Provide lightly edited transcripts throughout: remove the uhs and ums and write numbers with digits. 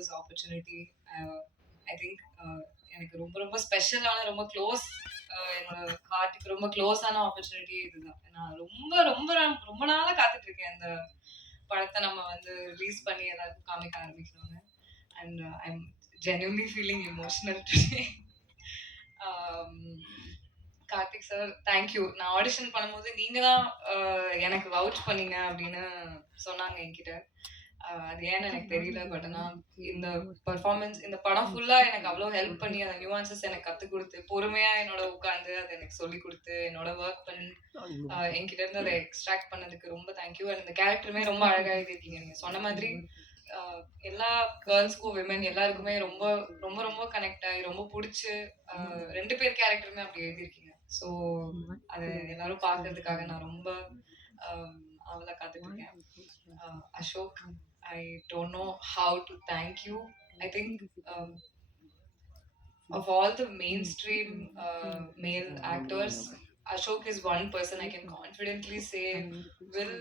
this opportunity. I think எனக்கு ரொம்ப ரொம்ப ஸ்பெஷலான ரொம்ப க்ளோஸ் என்னோட ஹார்ட்டுக்கு ரொம்ப க்ளோஸான ஆப்பர்ச்சுனிட்டி இதுதான். நான் ரொம்ப ரொம்ப ரொம்ப நாளா காத்துட்டு இருக்கேன் இந்த படத்தை நம்ம வந்து ரிலீஸ் பண்ணி எல்லாருக்கும் காமிக்க ஆரம்பிக்கணும்னு. And I'm genuinely feeling emotional today. Karthik sir thank you. நான் ஆடிஷன் பண்ணும்போது நீங்க தான் எனக்கு வவுச் பண்ணீங்க அப்படின்னு சொன்னாங்க என்கிட்ட. அது ஏன்னு எனக்கு தெரியல. பட் ஆனால் இந்த பர்ஃபார்மன்ஸ் இந்த படம் ஃபுல்லா எனக்கு அவ்வளோ ஹெல்ப் பண்ணி அந்த நியூவான்சஸ் எனக்கு கற்றுக் கொடுத்து பொறுமையா என்னோட உட்காந்து அதை எனக்கு சொல்லி கொடுத்து என்னோட ஒர்க் பண்ணி என்கிட்ட இருந்து அதை எக்ஸ்ட்ராக்ட் பண்ணதுக்கு ரொம்ப தேங்க்யூ. அண்ட் இந்த கேரக்டருமே ரொம்ப அழகா எழுதியிருக்கீங்க. நீங்க சொன்ன மாதிரி எல்லா கேர்ள்ஸ்க்கும் விமன் எல்லாருக்குமே ரொம்ப ரொம்ப ரொம்ப கனெக்ட் ஆகி ரொம்ப பிடிச்சி 2 பேர் கேரக்டருமே அப்படி எழுதியிருக்கீங்க. ஸோ அதை எல்லாரும் பார்க்கறதுக்காக நான் ரொம்ப அவளை காத்துட்டு இருக்கேன். Ashok, I don't know how to thank you. I think of all the mainstream male actors, Ashok is one person I can confidently say will,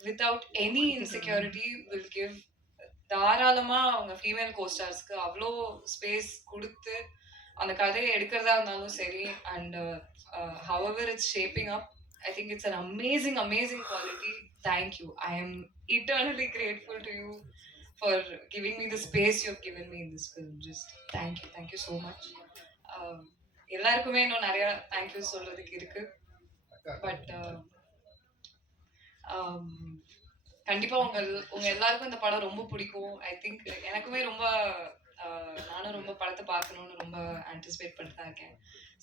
without any insecurity, will give தாராளமா அவங்க ஃபீமேல் கோஸ்டார்ஸ்க்கு அவ்வளோ ஸ்பேஸ் கொடுத்து அந்த கதையை எடுக்கிறதா இருந்தாலும் சரி. And however it's shaping up, I think it's an amazing quality. Thank you. I am eternally grateful to you for giving me the space you have given me in this film. Just thank you so much. எல்லாருக்குமே இன்னும் நிறைய thank you சொல்றதுக்கு இருக்கு. But கண்டிப்பா உங்க எல்லாருக்கும் இந்த படம் ரொம்ப பிடிக்கும். ஐ திங்க் எனக்குமே ரொம்ப நானும் ரொம்ப படத்தை பார்க்கணும்னு ரொம்ப ஆன்டிசிபேட் பண்ணிட்டு தான் இருக்கேன்.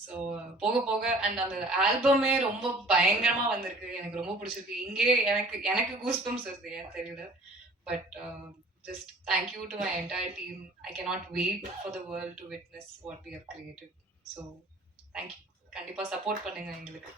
ஸோ போக போக அண்ட் அந்த ஆல்பமே ரொம்ப பயங்கரமா வந்திருக்கு. எனக்கு ரொம்ப பிடிச்சிருக்கு. இங்கே எனக்கு கூஸ் பம்ப்ஸ் வருது, ஏன் தெரியல. But just thank you to my entire team. I cannot wait for the world to witness what we have created. So thank you. கண்டிப்பா சப்போர்ட் பண்ணுங்க எங்களுக்கு.